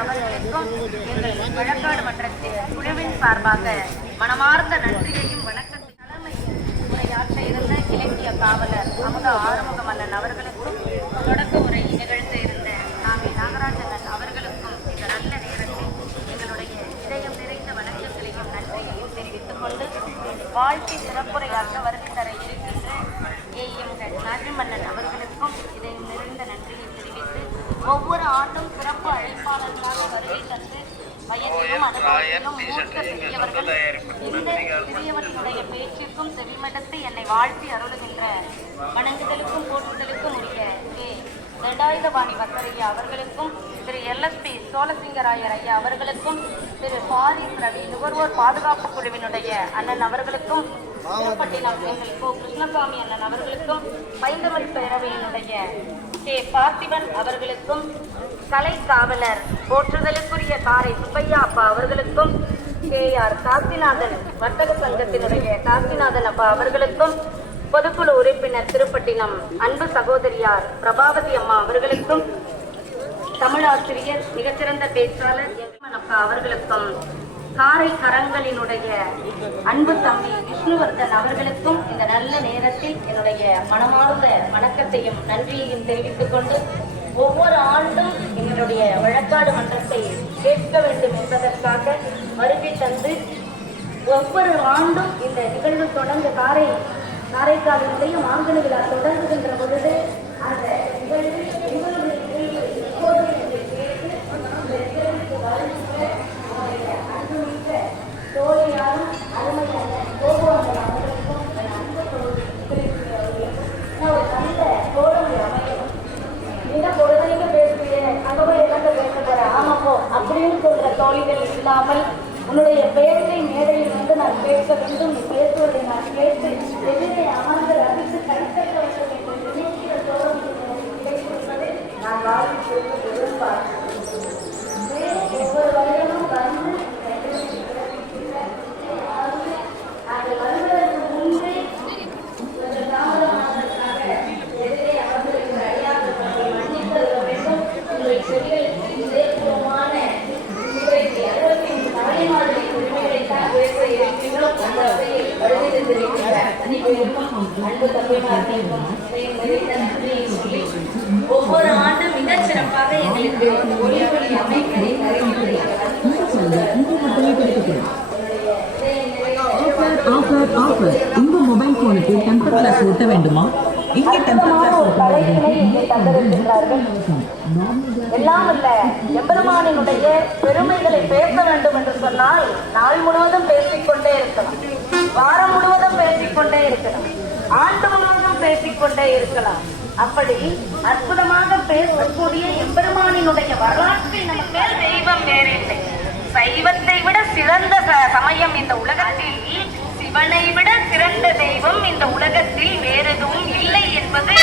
அவர்களுக்கும் எங்கள் வழக்காடு மன்றத்தின் குழுவின் சார்பாக மனமார்ந்த நன்றியையும் வணக்கத்தின் தலைமை உரையாற்ற இருந்த இலக்கிய காவலர் அமுதா ஆறுமுகமல்லன் அவர்களுக்கும் தொடக்க உரை நிகழ்த்த இருந்த நாகை நாகராஜன் அவர்களுக்கும் இந்த நல்ல நேரத்தில் எங்களுடைய இதயம் நிறைந்த வணக்கங்களையும் நன்றியையும் தெரிவித்துக் கொண்டு வாழ்க்கை சிறப்புரையாற்ற வருகை தர இருக்கின்ற எங்கள் நாஜிமன்னன் அவர்களுக்கும் இதயம் நிறைந்த நன்றியை தெரிவித்து ஒவ்வொரு ஆண்டும் சிறப்பு அழைப்பாளர்களாக வருகை தந்து வயதிலும் அனுபவத்திலும் மூத்த பெரியவர்கள் இந்த பெரியவர்களுடைய பேச்சிற்கும் செவிமடுத்து என்னை வாழ்த்தி அருளுகின்ற வணங்குதலுக்கும் போற்றுதலுக்கும் உரிய தண்டாயுதபாணி வக்கரையா அவர்களுக்கும் திரு எல்எஸ்பி சோழசிங்கராயர் ஐயா அவர்களுக்கும் திரு பாரிஸ் ரவி நுகர்வோர் பாதுகாப்பு குழுவினுடைய அண்ணன் அவர்களுக்கும் திருப்பட்டினம் எங்கள் கோ கிருஷ்ணசாமி அண்ணன் அவர்களுக்கும் பைந்தமிழ் பேரவையினுடைய கே பார்த்திபன் அவர்களுக்கும் கலை காவலர் போற்றுதலுக்குரிய காரை சுப்பையா அப்பா அவர்களுக்கும் KR காசிநாதன் வர்த்தக சங்கத்தினுடைய காசிநாதன் அப்பா அவர்களுக்கும் பொதுக்குழு உறுப்பினர் திருப்பட்டினம் அன்பு சகோதரியார் பிரபாவதி அம்மா அவர்களுக்கும் தமிழாசிரியர் மிகச்சிறந்த பேச்சாளர் அப்பா அவர்களுக்கும் காரை கரங்களினுடைய அன்பு தம்பி விஷ்ணுவர்தன் அவர்களுக்கும் இந்த நல்ல நேரத்தில் என்னுடைய மனமார்ந்த வணக்கத்தையும் நன்றியையும் தெரிவித்துக் கொண்டு ஒவ்வொரு ஆண்டும் எங்களுடைய வழக்காடு மன்றத்தை கேட்க வேண்டும் என்பதற்காக வருகை தந்து ஒவ்வொரு ஆண்டும் இந்த நிகழ்வு தொடர்ந்து காரைக்காலினுடைய மாங்கனி விழா தொடங்குகின்ற பொழுது அந்த நிகழ்வில் தோழியாரும் அருமையான கோபுரம் அவர்களுக்கும் ஒரு நல்ல தோழமை அமையும். நீங்க பொழுதைக்கு பேசுறீங்க, அங்க போய் எல்லாத்தையும் பேச போற ஆமாப்போ அப்படின்னு சொல்ற தோழிகள் இல்லாமல் உன்னுடைய பேச்சை மேடையில் வந்து நான் கேட்க வேண்டும், நீ பேசுவதை நான் கேட்டு எதிரே அமர்ந்து ரசித்து கைத்தட்ட வேண்டும் என்று நினைக்கிற தோழமையை கிடைத்திருப்பதை நான் வாழ்க்கை செய்து விரும்பார். ஒவ்வொரு வருடமும் வந்து அது வருவதற்கு முன்பே கொஞ்சம் தாமதமானதற்காக எதிரே அமர்ந்திருக்கிற அடியார்கள் மன்னித்து வேண்டும். உங்களை செவிகள் இதேபூர்வமான இன்றைக்கு 63 தலைமாதிரி உரிமைகளைத்தான் பேச இருக்கின்றோம். அந்த வகையில் வருகின்றிருக்கின்ற அன்பு தம்பிமார்களுக்கும் சொல்லி ஒவ்வொரு ஆண்டும் மிகச் சிறப்பாக எங்களுக்கு ஒளிவொலி அமைப்பதை உங்க மொபைல் போனுக்கு டெம்பர் கிளாஸ் ஒட்ட வேண்டுமா? இங்கே டெம்பர் எல்லாம் இல்ல எம்பெருமானினுடைய பெருமைகளை பேச வேண்டும் என்று சொன்னால் நாள் முழுவதும் பேசிக்கொண்டே இருக்கலாம், வாரம் முழுவதும் பேசிக்கொண்டே இருக்கலாம், ஆண்டு முழுவதும் பேசிக்கொண்டே இருக்கலாம். அப்படி அற்புதமாக பேசக்கூடிய எம்பெருமானினுடைய வரலாற்றில் நமக்கு தெய்வம் வேறில்லை. சைவத்தை விட சிறந்த சமயம் இந்த உலகத்தில், சிவனை விட சிறந்த தெய்வம் இந்த உலகத்தில் வேறெதுவும் இல்லை என்பது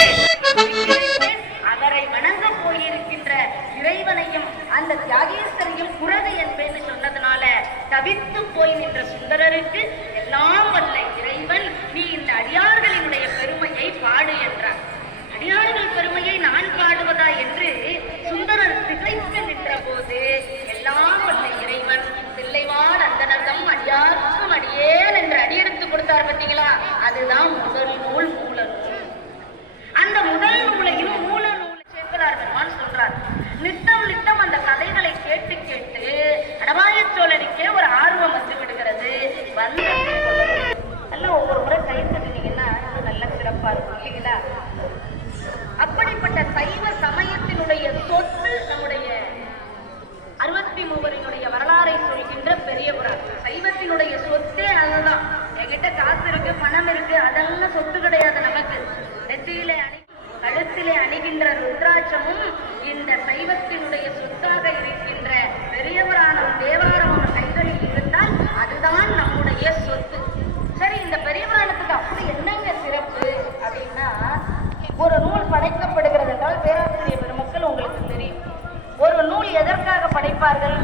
அவரை வணங்க போயிருக்கின்ற இறைவனையும் அந்த தியாகேஸ்வரையும் குரது என்பேன்னு சொன்னதுனால தவித்து போய் நின்ற சுந்தரருக்கு எல்லாம் வல்ல இறைவன் நீ இந்த அடியார்களினுடைய பெருமையை பாடு என்றார். அடியார்கள் பெருமையை நான் பாடுவதா என்று சுந்தரர் திகைத்து நின்ற போது எல்லாம் வல்ல இறைவன் தில்லைவாழ் அந்தனர்தம் அடியார்க்கும் அடியேன் என்று அடியெடுத்து கொடுத்தார். பார்த்தீங்களா? அதுதான் முதல் நூல் மூல நூல். அந்த முதல் நூலையும் மூல நூலை சேர்க்கிறார் பெருமான் சொல்றார். நித்தம் நித்தம் அந்த கதைகளை கேட்டு கேட்டு அடவாய சோழனுக்கே ஒரு ஆர்வம் வந்து விடுகிறது. வந்து எல்லாம் ஒவ்வொரு முறை கை தட்டினீங்கன்னா நல்ல சிறப்பா இருக்கும் இல்லைங்களா? அப்படிப்பட்ட சைவ சமயத்தினுடைய சொத்து நம்முடைய 63 வரலாறை சொல்கின்ற பெரிய புராணம். சைவத்தினுடைய சொத்தே அதுதான். என்கிட்ட காசு இருக்கு, பணம் இருக்கு, அதெல்லாம் சொத்து கிடையாது நமக்கு. நெத்தியிலே கழுத்திலே அணிகின்ற ருத்ராட்சமும் இந்த சைவத்தினுடைய சொத்தாக இருக்கின்ற பெரிய புராணம் தேவாரமும் கைகளில் இருந்தால் அதுதான் நம்முடைய சொத்து. சரி, இந்த பெரிய புராணத்துக்கு அப்படி என்னங்க சிறப்பு அப்படின்னா, ஒரு நூல் படைக்கப்படுகிறது என்றால் பேராசிரியர் பெருமக்கள் உங்களுக்கு தெரியும், ஒரு நூல் எதற்காக படைப்பார்கள்?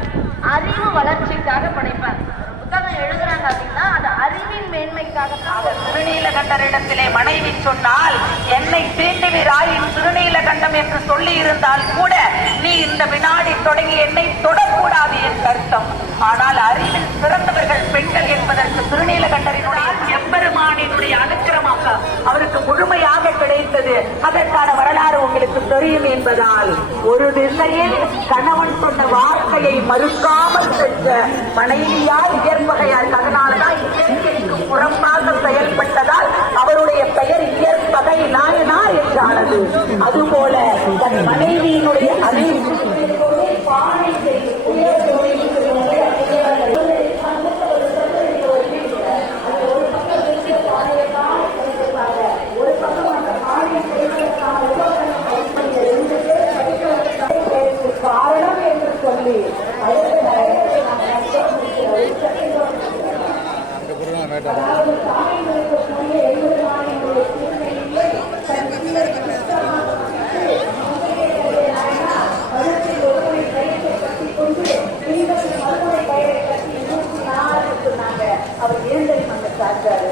அறிவு வளர்ச்சிக்காக படைப்பார்கள். புத்தகம் எழுதுறாங்க அப்படின்னா அது அறிவின் மேன்மைக்காக. திருநீலகண்டரிடத்திலே மனைவி சொன்னால், என்னை தீண்டுவீராய் திருநீலகண்டம் என்று சொல்லி இருந்தால் கூட நீ இந்த வினாடி தொடங்கி என்னை தொட தெரியும் என்பதால் ஒரு திசையில் கணவன் சொன்ன வார்த்தையை மறுக்காமல் சென்ற மனைவியால் இயற்பகையால், அதனால்தான் இயற்கைக்கு புறம்பாக செயல்பட்டதால் அவருடைய பெயர் இயற்பகை நாயனார் என்றானது. அதுபோல தன் மனைவியினுடைய அனைத்து பானை செய்து காரணம் என்று சொல்லி அவர் இரண்டை நம்ம சார்ந்தாரு.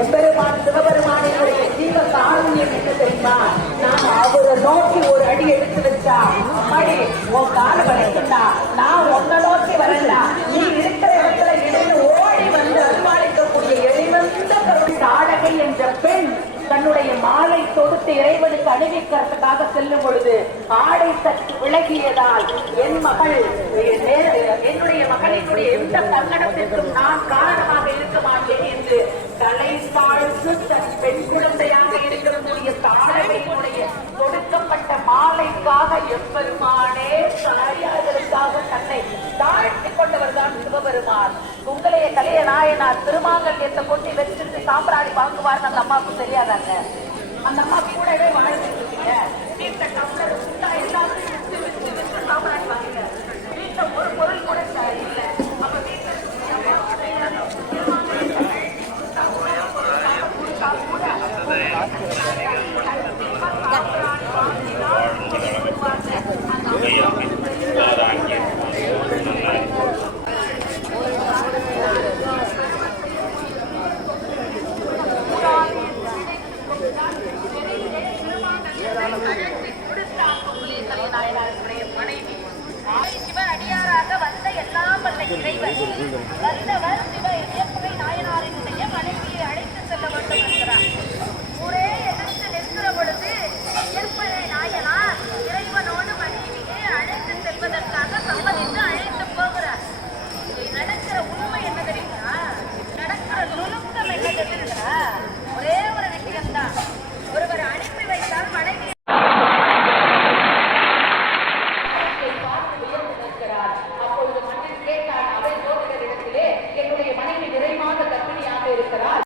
எம்பெருமான் சிவபெருமானினுடைய ஜீவ காரணியம் என்ன தெரியுமா? நான் அவரை நோக்கி ஒரு அடி எடுத்து வச்சா, அம்மாடி உன் கால வரைக்கும்டா, நான் உன்னை நோக்கி வரேன்டா, நீ இருக்கிற இடத்துல இருந்து ஓடி வந்து அனுமானிக்கக்கூடிய எளிவந்த கருணை தாடகை என்ற பெண் தன்னுடைய மாலை தொடுத்து இறைவனுக்கு அணிவிக்கிறதுக்காக செல்லும் பொழுது ஆடை சற்று விலகியதால் என் மகள், என்னுடைய மகளினுடைய எந்த கங்கணத்திற்கும் நான் காரணமாக இருக்க மாட்டேன் என்று தலை தாழ்த்து தன் பெண் குழந்தையாக இருக்கக்கூடிய தாடகையினுடைய கொடுக்கப்பட்ட மாலைக்காக எப்பெருமானே தாயார்களுக்காக தன்னை தாழ்த்தி கொண்டவர் தான் சிவபெருமான். உங்களைய கலைய நாயனார் திருமாங்கல்யத்தை கொண்டு வச்சிருந்து சாம்பிராணி வாங்குவார்னு அந்த அம்மாவுக்கு தெரியாதாங்க. அந்த அம்மா கூடவே வளர்ந்துருக்கீங்க. வீட்டை டம்ளர் சுத்தா எல்லாத்தையும் வச்சு சாம்பிராணி வாங்குங்க. வீட்டை ஒரு பொருள் கூட இல்லை. அப்ப வீட்டில் சிவ அடியாராக வந்த எல்லாம் வல்ல இறைவன் வந்தவர்